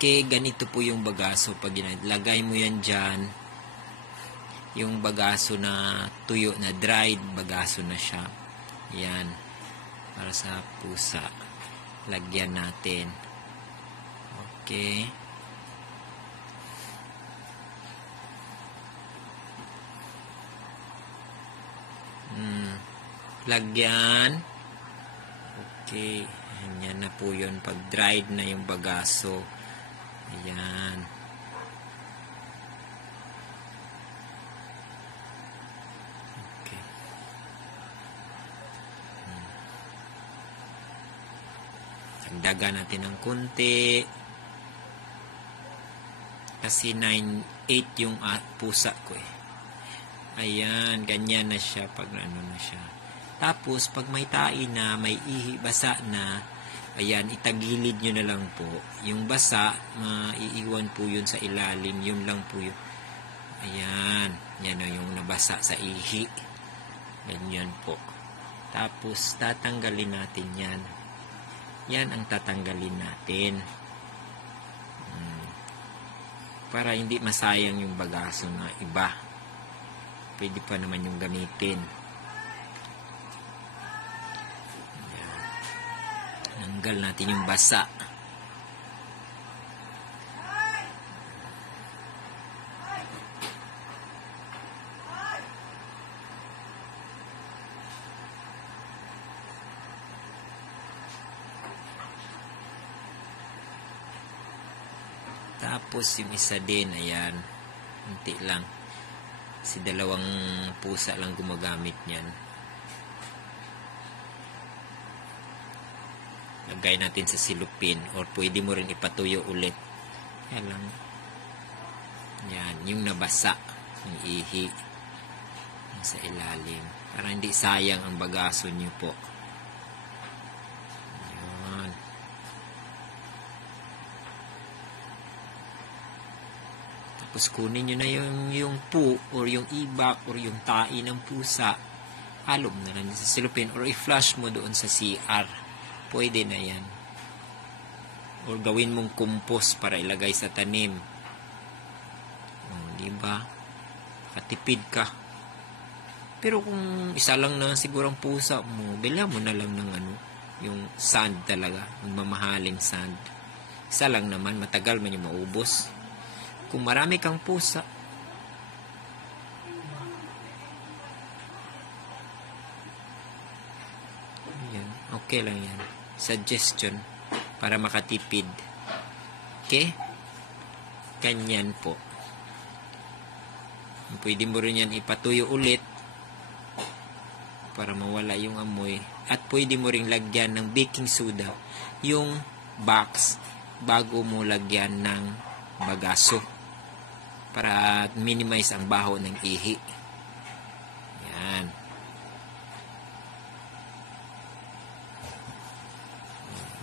Okay, ganito po yung bagaso. Pag lagay mo yan dyan, yung bagaso na tuyo na dried, bagaso na siya. Yan. Para sa pusa. Lagyan natin. Okay. Lagyan. Okay. Yan na po yun. Pag dried na yung bagaso. Ayan. Okay. Dagdagan natin ng kunti. Kasi 9-8 yung pusa ko eh. Ayan. Ganyan na siya pag ano na siya. Tapos, pag may tae na, may ihi, basa na, ayan, itagilid nyo na lang po. Yung basa, maiiwan po yun sa ilalim. Yun lang po yun. Ayan. Yan o yung nabasa sa ihi. Ganyan po. Tapos, tatanggalin natin yan. Yan ang tatanggalin natin. Para hindi masayang yung bagaso na iba. Pwede pa naman yung gamitin. Tanggal natin yung basa. Tapos yung isa din, ayan. Unti lang. Kasi dalawang pusa lang gumagamit niyan. Lagay natin sa silupin or pwede mo rin ipatuyo ulit. Yan lang. Yan, yung nabasa, yung ihi yung sa ilalim. Para hindi sayang ang bagaso nyo po. Yan. Tapos kunin nyo na yung poo or yung ibak or yung tae ng pusa. Halo mo na lang sa silupin or i-flush mo doon sa CR. Pwede na yan. Or gawin mong compost para ilagay sa tanim. Diba? Katipid ka. Pero kung isa lang na sigurang pusa mo, bilhan mo na lang ng yung sand talaga. Yung mamahaling sand. Isa lang naman, matagal man yung maubos. Kung marami kang pusa, yan, okay lang yan. Suggestion para makatipid. Okay? Ganyan po. Pwede mo rin yan ipatuyo ulit para mawala yung amoy. At pwede mo rin lagyan ng baking soda yung box bago mo lagyan ng bagaso para minimize ang baho ng ihi. Yan.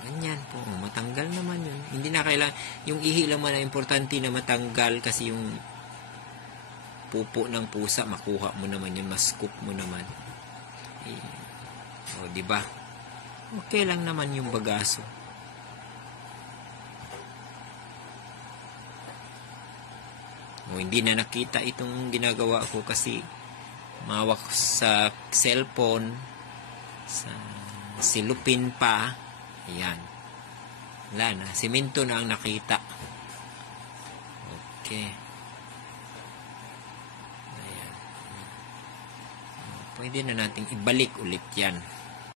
Ganyan po. Matanggal naman yun. Hindi na kailangan. Yung ihi lang man na importante na matanggal kasi yung pupo ng pusa, makuha mo naman yun. Mascoop mo naman. O, diba? Okay lang naman yung bagaso. O, hindi na nakita itong ginagawa ko kasi mawak sa cellphone, sa silupin pa. Ayan. Wala na. Simento na ang nakita. Okay. Ayan. Pwede na nating ibalik ulit yan.